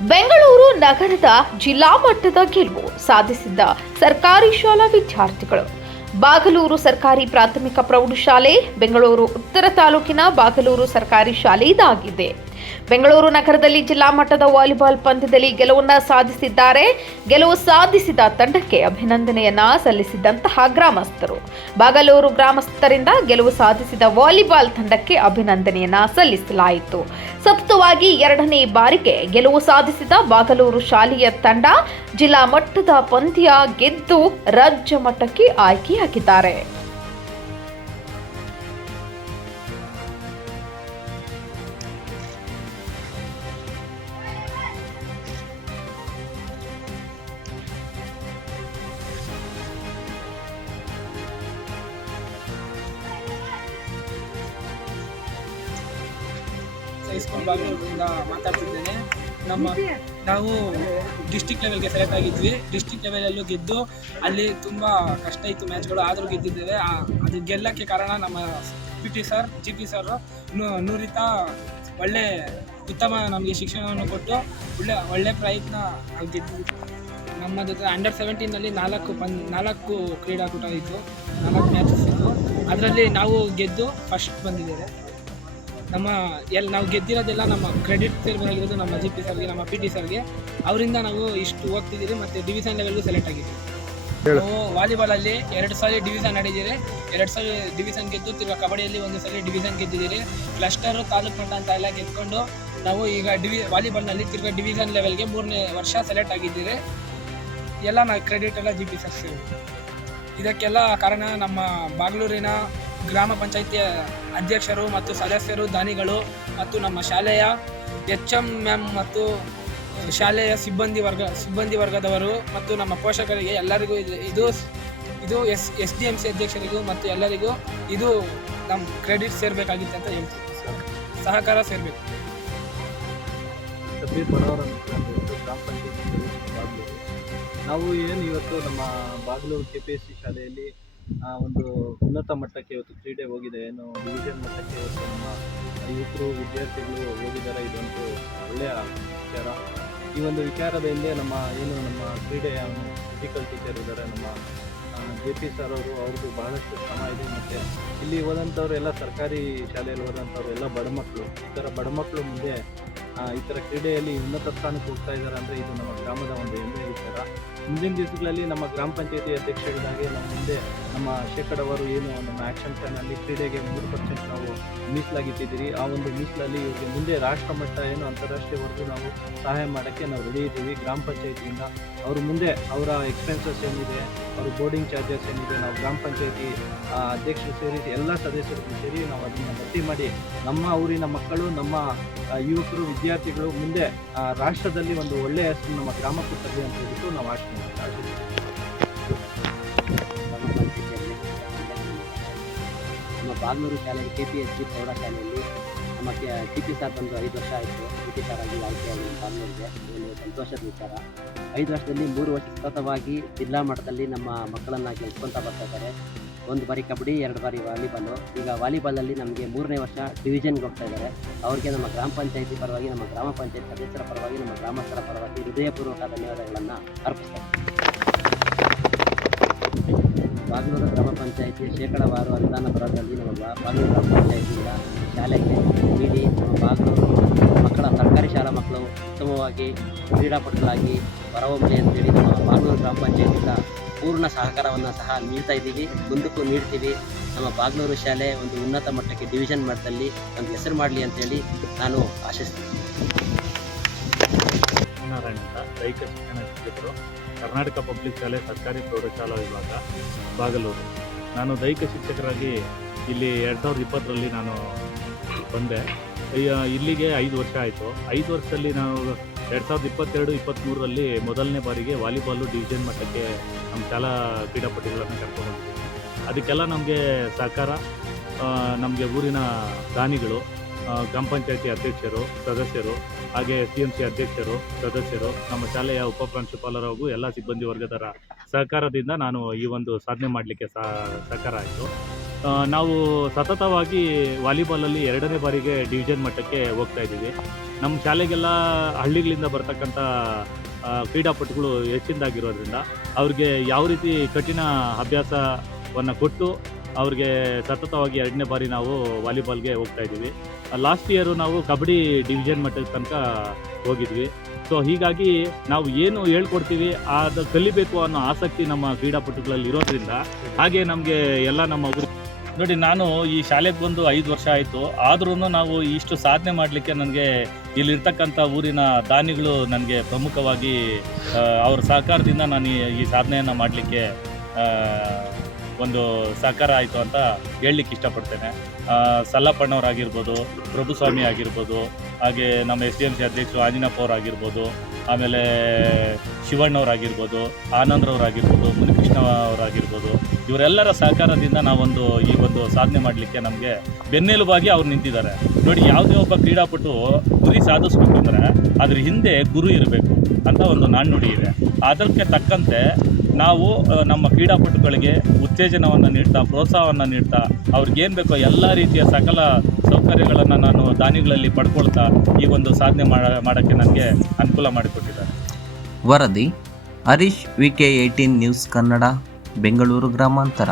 ಬೆಂಗಳೂರು ನಗರದ ಜಿಲ್ಲಾ ಮಟ್ಟದ ಗೆಲುವು ಸಾಧಿಸಿದ್ದ ಸರ್ಕಾರಿ ಶಾಲಾ ವಿದ್ಯಾರ್ಥಿಗಳು. ಬಾಗಲೂರು ಸರ್ಕಾರಿ ಪ್ರಾಥಮಿಕ ಪ್ರೌಢಶಾಲೆ, ಬೆಂಗಳೂರು ಉತ್ತರ ತಾಲೂಕಿನ ಬಾಗಲೂರು ಸರ್ಕಾರಿ ಶಾಲೆ ಇದಾಗಿದೆ. ಬೆಂಗಳೂರು ನಗರದಲ್ಲಿ ಜಿಲ್ಲಾ ಮಟ್ಟದ ವಾಲಿಬಾಲ್ ಪಂದ್ಯದಲ್ಲಿ ಗೆಲುವನ್ನ ಸಾಧಿಸಿದ್ದಾರೆ. ಗೆಲುವು ಸಾಧಿಸಿದ ತಂಡಕ್ಕೆ ಅಭಿನಂದನೆಯನ್ನ ಸಲ್ಲಿಸಿದಂತಹ ಗ್ರಾಮಸ್ಥರು. ಬಾಗಲೂರು ಗ್ರಾಮಸ್ಥರಿಂದ ಗೆಲುವು ಸಾಧಿಸಿದ ವಾಲಿಬಾಲ್ ತಂಡಕ್ಕೆ ಅಭಿನಂದನೆಯನ್ನ ಸಲ್ಲಿಸಲಾಯಿತು. ಸಪ್ತವಾಗಿ ಎರಡನೇ ಬಾರಿಗೆ ಗೆಲುವು ಸಾಧಿಸಿದ ಬಾಗಲೂರು ಶಾಲೆಯ ತಂಡ ಜಿಲ್ಲಾ ಮಟ್ಟದ ಪಂದ್ಯ ಗೆದ್ದು ರಾಜ್ಯ ಮಟ್ಟಕ್ಕೆ ಆಯ್ಕೆಯಾಗಿದ್ದಾರೆ. ಹೈಸ್ಕೂಲ್ ಬಾಗಲೂರಿಂದ ಮಾತಾಡ್ತಿದ್ದೇನೆ. ನಮ್ಮ ನಾವು ಡಿಸ್ಟಿಕ್ ಲೆವೆಲ್ಗೆ ಸೆಲೆಕ್ಟ್ ಆಗಿದ್ವಿ. ಡಿಸ್ಟಿಕ್ ಲೆವೆಲಲ್ಲೂ ಗೆದ್ದು ಅಲ್ಲಿ ತುಂಬ ಕಷ್ಟ ಇತ್ತು ಮ್ಯಾಚ್ಗಳು ಆದರೂ ಗೆದ್ದಿದ್ದೇವೆ. ಅದು ಗೆಲ್ಲಕ್ಕೆ ಕಾರಣ ನಮ್ಮ P T sir G P sir ನೂರಿತ ಒಳ್ಳೆ ಉತ್ತಮ ನಮಗೆ ಶಿಕ್ಷಣವನ್ನು ಕೊಟ್ಟು ಒಳ್ಳೆ ಒಳ್ಳೆ ಪ್ರಯತ್ನ ಗೆದ್ದು ನಮ್ಮ ಜೊತೆ ಅಂಡರ್ ಸೆವೆಂಟೀನಲ್ಲಿ ನಾಲ್ಕು ಪನ್ ನಾಲ್ಕು ಕ್ರೀಡಾಕೂಟ ಇತ್ತು. ನಾಲ್ಕು ಮ್ಯಾಚಸ್ ಇತ್ತು. ಅದರಲ್ಲಿ ನಾವು ಗೆದ್ದು ಫಸ್ಟ್ ಬಂದಿದ್ದೇವೆ. ನಮ್ಮ ಎಲ್ಲಿ ನಾವು ಗೆದ್ದಿರೋದೆಲ್ಲ ನಮ್ಮ ಕ್ರೆಡಿಟ್ ಸೇರ್ಬೇಕಾಗಿರೋದು ನಮ್ಮ ಜಿ ಪಿ ಸರ್ಗೆ ನಮ್ಮ ಪಿ ಟಿ ಸರ್ಗೆ ಅವರಿಂದ ನಾವು ಇಷ್ಟು ಓದ್ತಿದ್ದೀರಿ ಮತ್ತು ಡಿವಿಷನ್ ಲೆವೆಲ್ಗೂ ಸೆಲೆಕ್ಟ್ ಆಗಿದ್ದೀವಿ. ನಾವು ವಾಲಿಬಾಲಲ್ಲಿ ಎರಡು ಸಾರಿ ಡಿವಿಷನ್ ಆಡಿದ್ದೀರಿ. ಎರಡು ಸಾರಿ ಡಿವಿಷನ್ ಗೆದ್ದು ತಿರ್ಗಾ ಕಬಡ್ಡಿಯಲ್ಲಿ ಒಂದು ಸಲ ಡಿವಿಷನ್ ಗೆದ್ದಿದ್ದೀರಿ. ಕ್ಲಸ್ಟರು ತಾಲೂಕು ಮಟ್ಟ ಅಂತ ಎಲ್ಲ ಗೆದ್ಕೊಂಡು ನಾವು ಈಗ ಡಿವಿ ವಾಲಿಬಾಲ್ನಲ್ಲಿ ತಿರ್ಗಾ ಡಿವಿಷನ್ ಲೆವೆಲ್ಗೆ ಮೂರನೇ ವರ್ಷ ಸೆಲೆಕ್ಟ್ ಆಗಿದ್ದೀರಿ. ಎಲ್ಲ ನಾವು ಕ್ರೆಡಿಟ್ ಎಲ್ಲ ಜಿ ಪಿ ಸರ್ ಇದಕ್ಕೆಲ್ಲ ಕಾರಣ ನಮ್ಮ ಬಾಗ್ಲೂರಿನ ಗ್ರಾಮ ಪಂಚಾಯಿತಿಯ ಅಧ್ಯಕ್ಷರು ಮತ್ತು ಸದಸ್ಯರು, ದಾನಿಗಳು ಮತ್ತು ನಮ್ಮ ಶಾಲೆಯ ಎಚ್ ಎಂ ಮ್ಯಾಮ್ ಮತ್ತು ಶಾಲೆಯ ಸಿಬ್ಬಂದಿ ವರ್ಗ, ಸಿಬ್ಬಂದಿ ವರ್ಗದವರು ಮತ್ತು ನಮ್ಮ ಪೋಷಕರಿಗೆ ಎಲ್ಲರಿಗೂ ಇದು ಇದು S S D M C ಅಧ್ಯಕ್ಷರಿಗೂ ಮತ್ತು ಎಲ್ಲರಿಗೂ ಇದು ನಮ್ಮ ಕ್ರೆಡಿಟ್ ಸೇರಬೇಕಾಗಿತ್ತು ಅಂತ ಹೇಳ್ತೀವಿ. ಸಹಕಾರ ಸೇರಬೇಕು. ನಾವು ಏನು ಇವತ್ತು ನಮ್ಮ ಬಾಗಿಲು ಕೆ ಪಿ ಎಸ್ ಸಿ ಶಾಲೆಯಲ್ಲಿ ಆ, ಒಂದು ಉನ್ನತ ಮಟ್ಟಕ್ಕೆ ಇವತ್ತು ಕ್ರೀಡೆ ಹೋಗಿದೆ ಏನು ಡಿವಿಷನ್ ಮಟ್ಟಕ್ಕೆ ಇವತ್ತು ನಮ್ಮ ಯುವಕರು ವಿದ್ಯಾರ್ಥಿಗಳು ಹೋಗಿದ್ದಾರೆ. ಇದೊಂದು ಒಳ್ಳೆಯ ವಿಚಾರ. ಈ ಒಂದು ವಿಚಾರದ ನಮ್ಮ ಏನು ನಮ್ಮ ಕ್ರೀಡೆಯ ಫಿಸಿಕಲ್ ಟೀಚರ್ ಇದ್ದಾರೆ ನಮ್ಮ ಜೆ ಪಿ ಸರ್ ಅವರು ಅವ್ರದ್ದು ಬಹಳಷ್ಟು ಶ್ರಮ ಇದೆ. ಮತ್ತು ಇಲ್ಲಿ ಹೋದಂಥವ್ರು ಎಲ್ಲ ಸರ್ಕಾರಿ ಶಾಲೆಯಲ್ಲಿ ಹೋದಂಥವ್ರು ಎಲ್ಲ ಬಡ ಮಕ್ಕಳು. ಈ ಥರ ಬಡ ಮಕ್ಕಳು ಮುಂದೆ ಈ ಥರ ಕ್ರೀಡೆಯಲ್ಲಿ ಉನ್ನತ ಸ್ಥಾನಕ್ಕೆ ಹೋಗ್ತಾ ಇದ್ದಾರೆ ಅಂದರೆ ಇದು ನಮ್ಮ ಗ್ರಾಮದ ಒಂದು ಹೆಮ್ಮೆ ವಿಚಾರ ಮುಂದಿನ ದಿವಸಗಳಲ್ಲಿ ನಮ್ಮ ಗ್ರಾಮ ಪಂಚಾಯತಿ ಅಧ್ಯಕ್ಷರಿಗಾಗೆ ನಮ್ಮ ಮುಂದೆ ನಮ್ಮ ಶೇಕಡವರು ಏನು ನಮ್ಮ ಆ್ಯಕ್ಷನ್ ಪ್ಲಾನಲ್ಲಿ ಕ್ರೀಡೆಗೆ ಮೂರು ಪರ್ಸೆಂಟ್ ನಾವು ಮೀಸಲಾಗಿಟ್ಟಿದ್ದೀರಿ. ಆ ಒಂದು ಮೀಸಲಲ್ಲಿ ಇವರಿಗೆ ಮುಂದೆ ರಾಷ್ಟ್ರ ಮಟ್ಟ ಏನು ಅಂತಾರಾಷ್ಟ್ರೀಯವರೆಗೂ ನಾವು ಸಹಾಯ ಮಾಡೋಕ್ಕೆ ನಾವು ರೆಡಿ ಇದ್ದೀವಿ. ಗ್ರಾಮ ಪಂಚಾಯತಿಯಿಂದ ಅವರು ಮುಂದೆ ಅವರ ಎಕ್ಸ್ಪೆನ್ಸಸ್ ಏನಿದೆ ಅವ್ರ ಬೋರ್ಡಿಂಗ್ ಚಾರ್ಜಸ್ ಏನಿದೆ, ನಾವು ಗ್ರಾಮ ಪಂಚಾಯತಿ ಅಧ್ಯಕ್ಷರು ಸೇರಿ ಎಲ್ಲ ಸದಸ್ಯರು ಸೇರಿ ನಾವು ಅದನ್ನು ಭರ್ತಿ ಮಾಡಿ ನಮ್ಮ ಊರಿನ ಮಕ್ಕಳು, ನಮ್ಮ ಯುವಕರು, ವಿದ್ಯಾರ್ಥಿಗಳು ಮುಂದೆ ರಾಷ್ಟ್ರದಲ್ಲಿ ಒಂದು ಒಳ್ಳೆಯ ಹೆಸರು ನಮ್ಮ ಗ್ರಾಮಕ್ಕೂ ತರಲಿ ಅಂತ ಹೇಳ್ಬಿಟ್ಟು ನಾವು ಆಶೆ ಆಶಿಸ್ತೀವಿ ನಮ್ಮ ಬಾಗ್ಲೂರು ಶಾಲೆ ಕೆ ಪಿ ಎಸ್ ಸಿ ಪ್ರೌಢಶಾಲೆಯಲ್ಲಿ ನಮ್ಮ ಟಿ ಪಿ ಬಂದು ಐದು ವರ್ಷ ಆಯಿತು. ಟಿ ಪಿ ಸರ್ ಆಗಿ ಒಂದು ಸಂತೋಷದ ವಿಚಾರ. ಐದು ವರ್ಷದಲ್ಲಿ ಮೂರು ವರ್ಷ ಸತತವಾಗಿ ಜಿಲ್ಲಾ ಮಟ್ಟದಲ್ಲಿ ನಮ್ಮ ಮಕ್ಕಳನ್ನು ಗೆಲ್ಸ್ಕೊತಾ ಬರ್ತಾ ಇದ್ದಾರೆ. ಒಂದು ಬಾರಿ ಕಬಡ್ಡಿ, ಎರಡು ಬಾರಿ ವಾಲಿಬಾಲು. ಈಗ ವಾಲಿಬಾಲಲ್ಲಿ ನಮಗೆ ಮೂರನೇ ವರ್ಷ ಡಿವಿಷನ್ಗೆ ಹೋಗ್ತಾ ಇದ್ದಾರೆ. ಅವ್ರಿಗೆ ನಮ್ಮ ಗ್ರಾಮ ಪಂಚಾಯತಿ ಪರವಾಗಿ, ನಮ್ಮ ಗ್ರಾಮ ಪಂಚಾಯತ್ ಸದಸ್ಯರ ಪರವಾಗಿ, ನಮ್ಮ ಗ್ರಾಮಸ್ಥರ ಪರವಾಗಿ ಹೃದಯಪೂರ್ವಕ ಧನ್ಯವಾದಗಳನ್ನು ಅರ್ಪಿಸ್ತೇನೆ ಬಾಗ್ಲೂರು ಗ್ರಾಮ ಪಂಚಾಯಿತಿ ಶೇಕಡಾವಾರು ಅನುದಾನ ಬರೋದ್ರಲ್ಲಿ ನಮ್ಮ ಬಾಗಲೂರು ಗ್ರಾಮ ಪಂಚಾಯಿತಿಯಿಂದ ಶಾಲೆಗೆ ನೀಡಿ ನಮ್ಮ ಬಾಗಲೂರು ಮಕ್ಕಳ ಸರ್ಕಾರಿ ಶಾಲಾ ಮಕ್ಕಳು ಉತ್ತಮವಾಗಿ ಕ್ರೀಡಾಪಟುಗಳಾಗಿ ಹೊರಹೊಮ್ಮಲಿ ಅಂತೇಳಿ ನಮ್ಮ ಬಾಗಲೂರು ಗ್ರಾಮ ಪಂಚಾಯಿತಿಯಿಂದ ಪೂರ್ಣ ಸಹಕಾರವನ್ನು ಸಹ ನೀಡ್ತಾ ಇದ್ದೀವಿ. ಮುಂದಕ್ಕೂ ನೀಡ್ತೀವಿ. ನಮ್ಮ ಬಾಗಲೂರು ಶಾಲೆ ಒಂದು ಉನ್ನತ ಮಟ್ಟಕ್ಕೆ ಡಿವಿಷನ್ ಮಟ್ಟದಲ್ಲಿ ಒಂದು ಹೆಸರು ಮಾಡಲಿ ಅಂತೇಳಿ ನಾನು ಆಶಿಸ್ತೀನಿ. ನಾರಾಯಣ ದೈಹಿಕ ಶಿಕ್ಷಣ ಕರ್ನಾಟಕ ಪಬ್ಲಿಕ್ ಶಾಲೆ ಸರ್ಕಾರಿ ಪ್ರೌಢಶಾಲಾ ವಿಭಾಗ, ಬಾಗಲೂರು. ನಾನು ದೈಹಿಕ ಶಿಕ್ಷಕರಾಗಿ ಇಲ್ಲಿ ಎರಡು ಸಾವಿರದ ಇಪ್ಪತ್ತರಲ್ಲಿ ನಾನು ಬಂದೆ. ಇಲ್ಲಿಗೆ ಐದು ವರ್ಷ ಆಯಿತು. ಐದು ವರ್ಷದಲ್ಲಿ ನಾನು ಎರಡು ಸಾವಿರದ ಇಪ್ಪತ್ತೆರಡು ಇಪ್ಪತ್ತ್ಮೂರರಲ್ಲಿ ಮೊದಲನೇ ಬಾರಿಗೆ ವಾಲಿಬಾಲು ಡಿವಿಷನ್ ಮಟ್ಟಕ್ಕೆ ನಮ್ಮ ಶಾಲಾ ಕ್ರೀಡಾಪಟುಗಳನ್ನು ಕರ್ಕೊಂಡು ಅದಕ್ಕೆಲ್ಲ ನಮಗೆ ಸಹಕಾರ ನಮಗೆ ಊರಿನ ದಾನಿಗಳು ಗ್ರಾಮ ಪಂಚಾಯತಿ ಅಧ್ಯಕ್ಷರು, ಸದಸ್ಯರು ಹಾಗೆ ಸಿ ಎಂ ಸಿ ಅಧ್ಯಕ್ಷರು, ಸದಸ್ಯರು, ನಮ್ಮ ಶಾಲೆಯ ಉಪ ಪ್ರಾಂಶುಪಾಲರು ಹಾಗೂ ಎಲ್ಲ ಸಿಬ್ಬಂದಿ ವರ್ಗದರ ಸಹಕಾರದಿಂದ ನಾನು ಈ ಒಂದು ಸಾಧನೆ ಮಾಡಲಿಕ್ಕೆ ಸಹಕಾರ ಆಯಿತು. ನಾವು ಸತತವಾಗಿ ವಾಲಿಬಾಲಲ್ಲಿ ಎರಡನೇ ಬಾರಿಗೆ ಡಿವಿಷನ್ ಮಟ್ಟಕ್ಕೆ ಹೋಗ್ತಾ ಇದ್ದೀವಿ. ನಮ್ಮ ಶಾಲೆಗೆಲ್ಲ ಹಳ್ಳಿಗಳಿಂದ ಬರ್ತಕ್ಕಂಥ ಕ್ರೀಡಾಪಟುಗಳು ಹೆಚ್ಚಿನದಾಗಿರೋದ್ರಿಂದ ಅವ್ರಿಗೆ ಯಾವ ರೀತಿ ಕಠಿಣ ಅಭ್ಯಾಸವನ್ನು ಕೊಟ್ಟು ಅವ್ರಿಗೆ ಸತತವಾಗಿ ಎರಡನೇ ಬಾರಿ ನಾವು ವಾಲಿಬಾಲ್ಗೆ ಹೋಗ್ತಾ ಇದ್ದೀವಿ. ಲಾಸ್ಟ್ ಇಯರು ನಾವು ಕಬಡ್ಡಿ ಡಿವಿಷನ್ ಮಟ್ಟದ ತನಕ ಹೋಗಿದ್ವಿ. ಸೊ, ಹೀಗಾಗಿ ನಾವು ಏನು ಹೇಳ್ಕೊಡ್ತೀವಿ, ಅದು ಕಲಿಬೇಕು ಅನ್ನೋ ಆಸಕ್ತಿ ನಮ್ಮ ಕ್ರೀಡಾಪಟುಗಳಲ್ಲಿ ಇರೋದ್ರಿಂದ ಹಾಗೆ ನಮಗೆ ಎಲ್ಲ ನಮ್ಮ ನೋಡಿ, ನಾನು ಈ ಶಾಲೆಗೆ ಬಂದು ಐದು ವರ್ಷ ಆಯಿತು. ಆದ್ರೂ ನಾವು ಇಷ್ಟು ಸಾಧನೆ ಮಾಡಲಿಕ್ಕೆ ನನಗೆ ಇಲ್ಲಿರ್ತಕ್ಕಂಥ ಊರಿನ ದಾನಿಗಳು ನನಗೆ ಪ್ರಮುಖವಾಗಿ ಅವ್ರ ಸಹಕಾರದಿಂದ ನಾನು ಈ ಸಾಧನೆಯನ್ನು ಮಾಡಲಿಕ್ಕೆ ಒಂದು ಸಹಕಾರ ಆಯಿತು ಅಂತ ಹೇಳಲಿಕ್ಕೆ ಇಷ್ಟಪಡ್ತೇನೆ. ಸಲ್ಲಪ್ಪಣ್ಣವರಾಗಿರ್ಬೋದು ಪ್ರಭುಸ್ವಾಮಿ ಆಗಿರ್ಬೋದು, ಹಾಗೆ ನಮ್ಮ ಎಸ್ ಡಿ ಎಂ ಸಿ ಅಧ್ಯಕ್ಷರು ಆಂಜನಪ್ಪ ಅವರಾಗಿರ್ಬೋದು, ಆಮೇಲೆ ಶಿವಣ್ಣವರಾಗಿರ್ಬೋದು, ಆನಂದ್ರವರಾಗಿರ್ಬೋದು ಮುನಿಕೃಷ್ಣ ಅವರಾಗಿರ್ಬೋದು ಇವರೆಲ್ಲರ ಸಹಕಾರದಿಂದ ನಾವೊಂದು ಈ ಒಂದು ಸಾಧನೆ ಮಾಡಲಿಕ್ಕೆ ನಮಗೆ ಬೆನ್ನೆಲುಬಾಗಿ ಅವ್ರು ನಿಂತಿದ್ದಾರೆ. ನೋಡಿ, ಯಾವುದೇ ಒಬ್ಬ ಕ್ರೀಡಾಪಟು ಗುರಿ ಸಾಧಿಸ್ಬೇಕು ಅಂದರೆ ಅದ್ರ ಹಿಂದೆ ಗುರು ಇರಬೇಕು ಅಂತ ಒಂದು ನಾಣ್ಣುಡಿ ಇದೆ. ಅದಕ್ಕೆ ತಕ್ಕಂತೆ ನಾವು ನಮ್ಮ ಕ್ರೀಡಾಪಟುಗಳಿಗೆ ಉತ್ತೇಜನವನ್ನು ನೀಡ್ತಾ, ಪ್ರೋತ್ಸಾಹವನ್ನು ನೀಡ್ತಾ ಅವ್ರಿಗೇನು ಬೇಕೋ ಎಲ್ಲ ರೀತಿಯ ಸಕಲ ಸೌಕರ್ಯಗಳನ್ನು ನಾನು ದಾನಿಗಳಲ್ಲಿ ಪಡ್ಕೊಳ್ತಾ ಈ ಒಂದು ಸಾಧನೆ ಮಾಡ, ಮಾಡೋಕ್ಕೆ ನನಗೆ ಅನುಕೂಲ ಮಾಡಿಕೊಟ್ಟಿದ್ದಾರೆ. ವರದಿ, Harish V K eighteen news Kannada, Bengaluru ಗ್ರಾಮಾಂತರ.